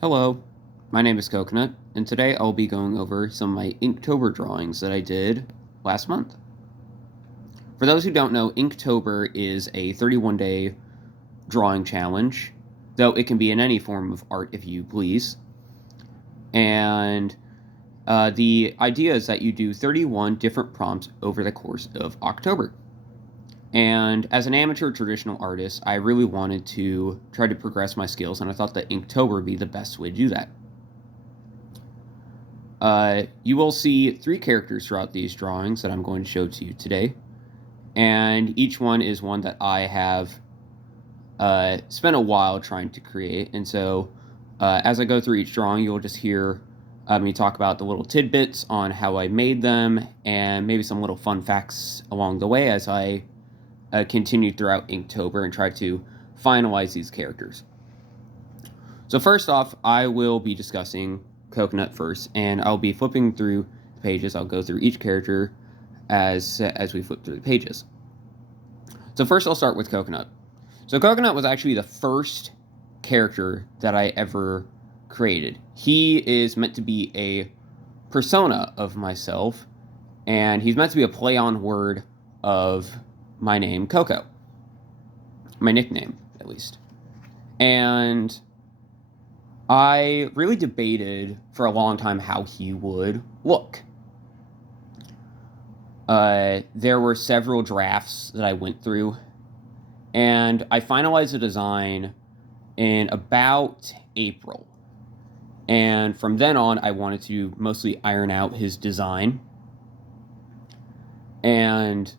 Hello, my name is Coconut, and today I'll be going over some of my Inktober drawings that I did last month. For those who don't know, Inktober is a 31-day drawing challenge, though it can be in any form of art if you please. And the idea is that you do 31 different prompts over the course of October. And as an amateur traditional artist, I really wanted to try to progress my skills, and I thought that Inktober would be the best way to do that. You will see 3 characters throughout these drawings that I'm going to show to you today, and each one is one that I have spent a while trying to create, and so as I go through each drawing, you'll just hear me talk about the little tidbits on how I made them, and maybe some little fun facts along the way as I continue throughout Inktober and try to finalize these characters. So first off, I will be discussing Coconut first, and I'll be flipping through the pages. I'll go through each character as we flip through the pages. So first I'll start with Coconut. So Coconut was actually the first character that I ever created. He is meant to be a persona of myself, and he's meant to be a play on word of my name, Coco. My nickname, at least. And I really debated for a long time how he would look. There were several drafts that I went through, and I finalized the design in about April. And from then on, I wanted to mostly iron out his design. And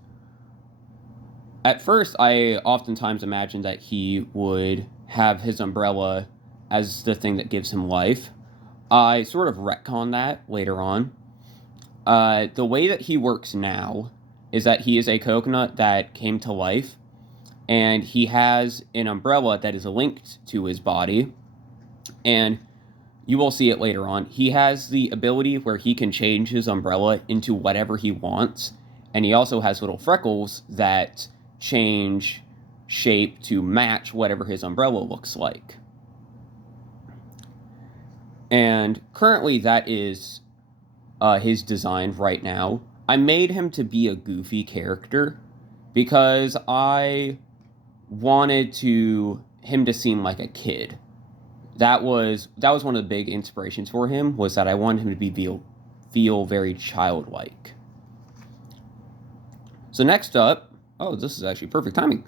at first, I oftentimes imagined that he would have his umbrella as the thing that gives him life. I sort of retcon that later on. The way that he works now is that he is a coconut that came to life, and he has an umbrella that is linked to his body, and you will see it later on. He has the ability where he can change his umbrella into whatever he wants, and he also has little freckles that change shape to match whatever his umbrella looks like. And currently that is his design right now. I made him to be a goofy character because I wanted him to seem like a kid. That was one of the big inspirations for him, was that I wanted him to feel very childlike. So next up, this is actually perfect timing.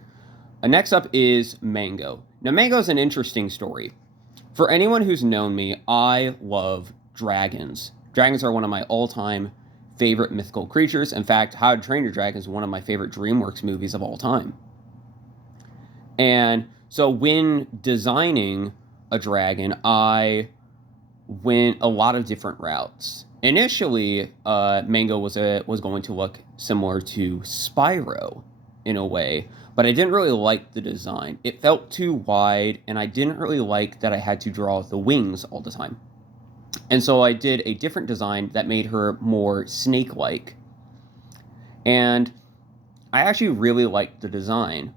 Next up is Mango. Now Mango is an interesting story. For anyone who's known me, I love dragons. Dragons are one of my all-time favorite mythical creatures. In fact, How to Train Your Dragon is one of my favorite DreamWorks movies of all time. And so when designing a dragon, I went a lot of different routes. Initially, Mango was going to look similar to Spyro in a way, but I didn't really like the design. It felt too wide, and I didn't really like that I had to draw the wings all the time. And so I did a different design that made her more snake-like. And I actually really liked the design.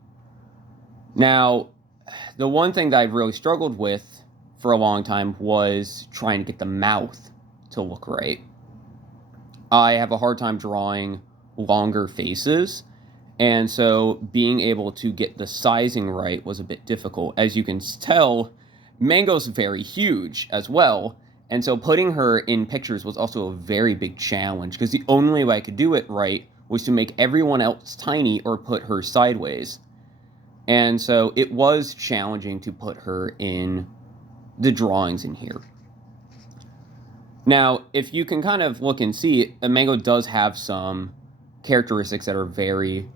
Now, the one thing that I really struggled with for a long time was trying to get the mouth to look right. I have a hard time drawing longer faces, and so being able to get the sizing right was a bit difficult. As you can tell, Mango's very huge as well, and so putting her in pictures was also a very big challenge, because the only way I could do it right was to make everyone else tiny or put her sideways. And so it was challenging to put her in the drawings in here. Now, if you can kind of look and see, Mango does have some characteristics that are very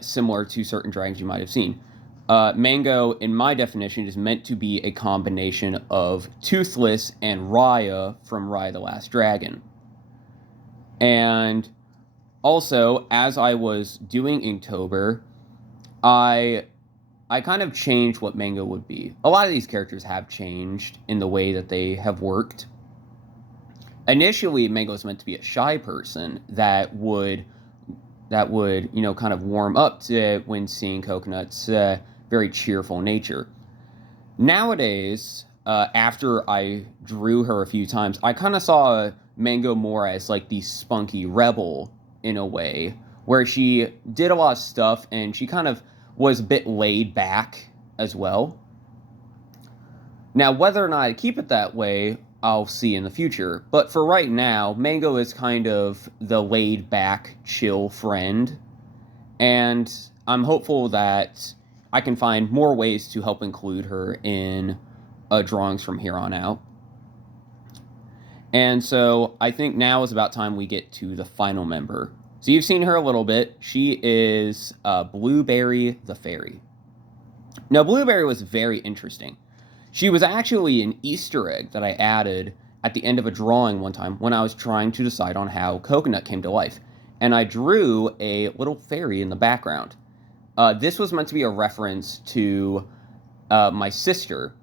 similar to certain dragons you might have seen. Mango, in my definition, is meant to be a combination of Toothless and Raya from Raya the Last Dragon. And also, as I was doing Inktober, I kind of changed what Mango would be. A lot of these characters have changed in the way that they have worked. Initially, Mango was meant to be a shy person that would kind of warm up to when seeing Coconut's very cheerful nature. Nowadays, after I drew her a few times, I kind of saw Mango more as like the spunky rebel in a way, where she did a lot of stuff and she kind of was a bit laid back as well. Now, whether or not I keep it that way, I'll see in the future. But for right now, Mango is kind of the laid back, chill friend. And I'm hopeful that I can find more ways to help include her in drawings from here on out. And so I think now is about time we get to the final member. So you've seen her a little bit. She is Blueberry the Fairy. Now, Blueberry was very interesting. She was actually an Easter egg that I added at the end of a drawing one time when I was trying to decide on how Coconut came to life. And I drew a little fairy in the background. This was meant to be a reference to my sister,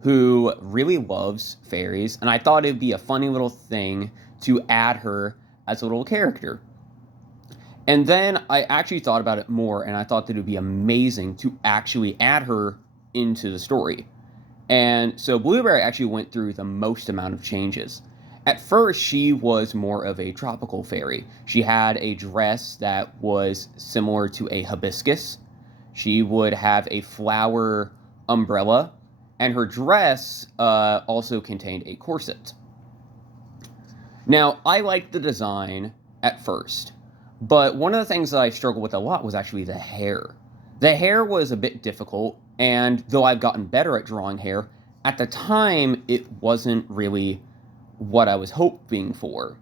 who really loves fairies, and I thought it'd be a funny little thing to add her as a little character. And then I actually thought about it more, and I thought that it would be amazing to actually add her into the story. And so Blueberry actually went through the most amount of changes. At first, she was more of a tropical fairy. She had a dress that was similar to a hibiscus. She would have a flower umbrella, and her dress also contained a corset. Now, I liked the design at first, but one of the things that I struggled with a lot was actually the hair. The hair was a bit difficult, and though I've gotten better at drawing hair, at the time it wasn't really what I was hoping for.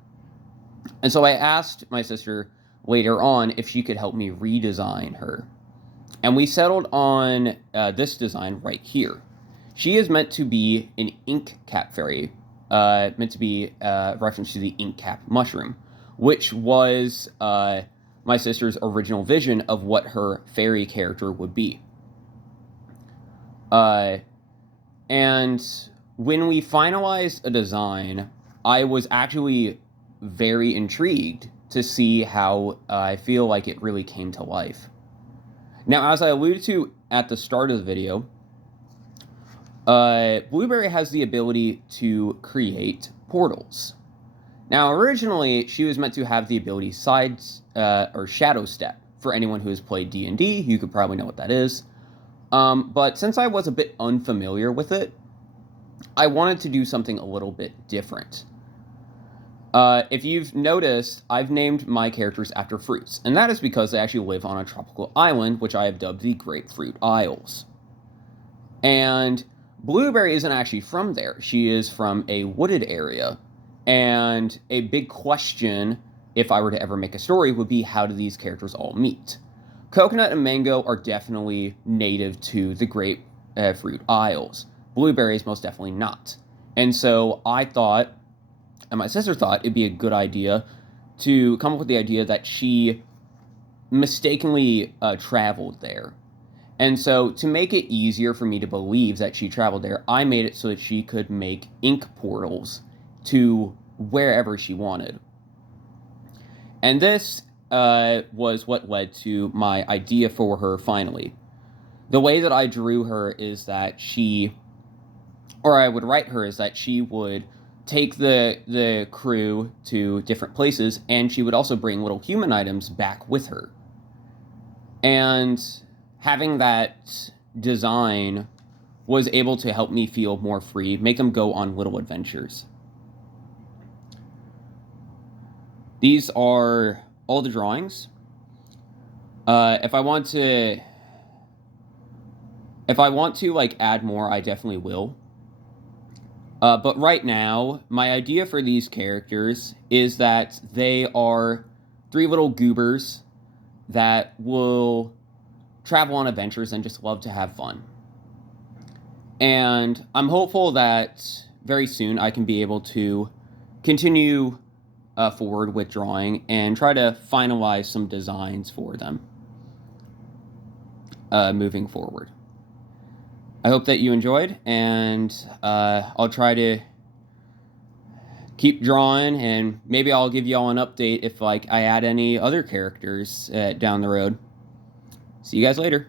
And so I asked my sister later on if she could help me redesign her. And we settled on this design right here. She is meant to be an ink cap fairy, meant to be a reference to the ink cap mushroom, which was my sister's original vision of what her fairy character would be. And when we finalized a design, I was actually very intrigued to see how I feel like it really came to life. Now, as I alluded to at the start of the video, Blueberry has the ability to create portals. Now, originally, she was meant to have the ability or Shadow Step. For anyone who has played D&D, you could probably know what that is. But since I was a bit unfamiliar with it, I wanted to do something a little bit different. If you've noticed, I've named my characters after fruits, and that is because they actually live on a tropical island, which I have dubbed the Grapefruit Isles. And Blueberry isn't actually from there. She is from a wooded area. And a big question, if I were to ever make a story, would be how do these characters all meet? Coconut and Mango are definitely native to the Grapefruit Isles. Blueberry is most definitely not. And so I thought, and my sister thought, it'd be a good idea to come up with the idea that she mistakenly traveled there. And so to make it easier for me to believe that she traveled there, I made it so that she could make ink portals to wherever she wanted. And this was what led to my idea for her finally. The way that I drew her is that I would write her is that she would take the crew to different places, and she would also bring little human items back with her. And having that design was able to help me feel more free, make them go on little adventures. These are all the drawings. If I want to like add more, I definitely will. But right now, my idea for these characters is that they are 3 little goobers that will travel on adventures and just love to have fun. And I'm hopeful that very soon I can be able to continue forward with drawing and try to finalize some designs for them moving forward. I hope that you enjoyed, and I'll try to keep drawing, and maybe I'll give you all an update if I add any other characters down the road. See you guys later.